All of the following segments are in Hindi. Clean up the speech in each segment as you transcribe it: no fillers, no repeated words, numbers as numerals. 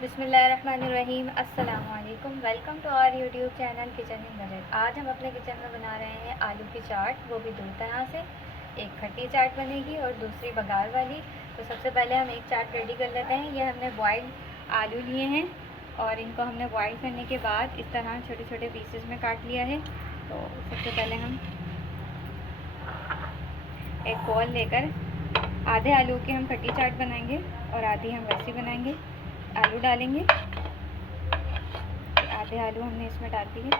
बिस्मिल्लाहिर्रहमानिर्रहीम। अस्सलाम वालेकुम। Welcome to our YouTube channel kitchen in budget. आज हम अपने किचन में बना रहे हैं आलू की चाट, वो भी दो तरह से। एक खट्टी चाट बनेगी और दूसरी बघार वाली। तो सबसे पहले हम एक चाट रेडी कर लेते हैं। ये हमने बॉइल्ड आलू लिए हैं और इनको हमने बॉइल करने के बाद इस तरह छोटे छोटे पीसेस में काट लिया है। तो सबसे पहले हम एक बॉल लेकर आधे आलू की हम खट्टी चाट बनाएंगे और आधी हम वैसी बनाएंगे। आलू डालेंगे, आधे आलू हमने इसमें डाल दिए।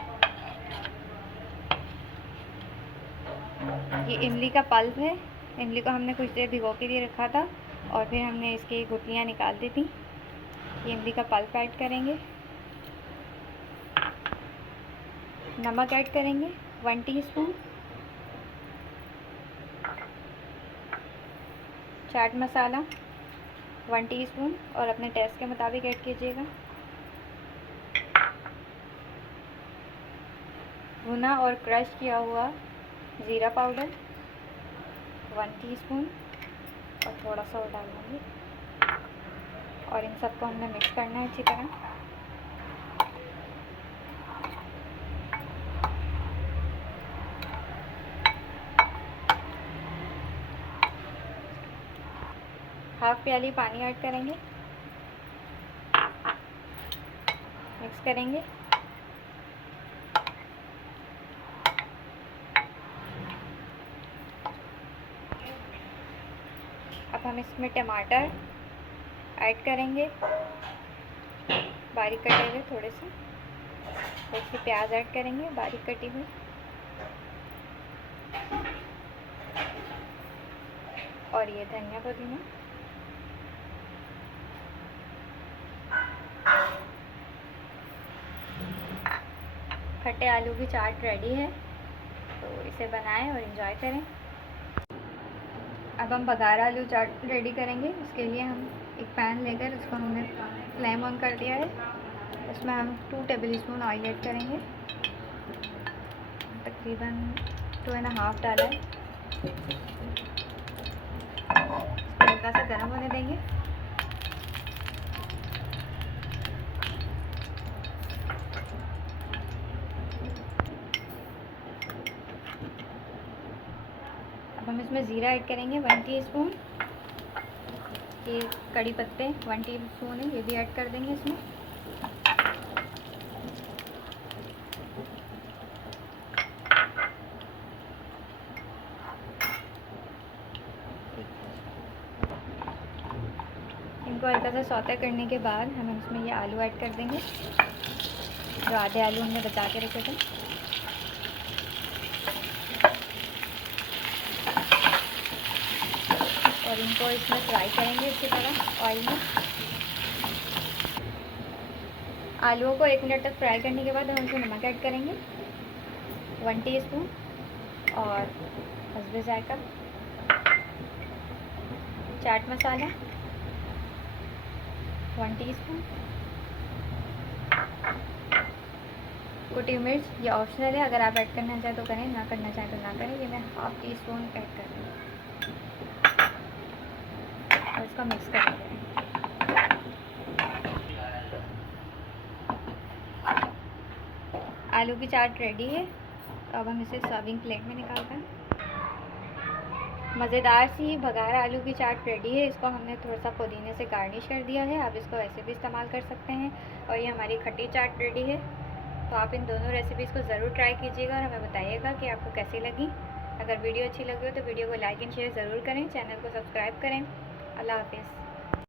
ये इमली का पल्प है। इमली को हमने कुछ देर भिगो के लिए रखा था और फिर हमने इसकी गुठलियाँ निकाल दी थी। ये इमली का पल्प ऐड करेंगे। नमक ऐड करेंगे 1 टीस्पून। चाट मसाला 1 टीस्पून और अपने टेस्ट के मुताबिक ऐड कीजिएगा। भुना और क्रश किया हुआ ज़ीरा पाउडर 1 टीस्पून और थोड़ा सा और डाल देंगे और इन सबको हमने मिक्स करना है अच्छी तरह। हाफ प्याली पानी ऐड करेंगे, मिक्स करेंगे। अब हम इसमें टमाटर ऐड करेंगे, बारीक कटे हुए थोड़े से प्याज ऐड करेंगे बारीक कटी हुई, और ये धनिया पुदीना। खट्टे आलू की चाट रेडी है, तो इसे बनाएं और इन्जॉय करें। अब हम बघार आलू चाट रेडी करेंगे। इसके लिए हम एक पैन लेकर उसको हमने फ्लेम ऑन कर दिया है। इसमें हम 2 टेबलस्पून ऑयल ऐड करेंगे, तकरीबन 2.5 डाला है। हल्का सा गर्म होने देंगे। अब हम इसमें ज़ीरा ऐड करेंगे 1 टीस्पून। ये कड़ी पत्ते 1 टीस्पून है, ये भी ऐड कर देंगे इसमें। इनको हल्का सा सौते करने के बाद हम इसमें ये आलू ऐड कर देंगे, जो आधे आलू हमने बचा के रखे थे। और इनको इसमें फ्राई करेंगे अच्छी तरह ऑयल में। आलूओं को 1 मिनट तक फ्राई करने के बाद हम इसमें नमक ऐड करेंगे 1 टीस्पून और हस्बे जायका, चाट मसाला 1 टीस्पून, कुटी मिर्च ये ऑप्शनल है, अगर आप ऐड करना चाहें तो करें, ना करना चाहें तो ना करें। ये मैं ½ टीस्पून ऐड कर रही हूँ और इसको मिक्स कर देंगे। आलू की चाट रेडी है। तो अब हम इसे सर्विंग प्लेट में निकालते हैं। मज़ेदार सी बघार आलू की चाट रेडी है। इसको हमने थोड़ा सा पुदीने से गार्निश कर दिया है। आप इसको ऐसे भी इस्तेमाल कर सकते हैं। और ये हमारी खट्टी चाट रेडी है। तो आप इन दोनों रेसिपीज़ को ज़रूर ट्राई कीजिएगा और हमें बताइएगा कि आपको कैसी लगी। अगर वीडियो अच्छी लगी हो तो वीडियो को लाइक एंड शेयर ज़रूर करें, चैनल को सब्सक्राइब करें। अल्लाह हाफिज़।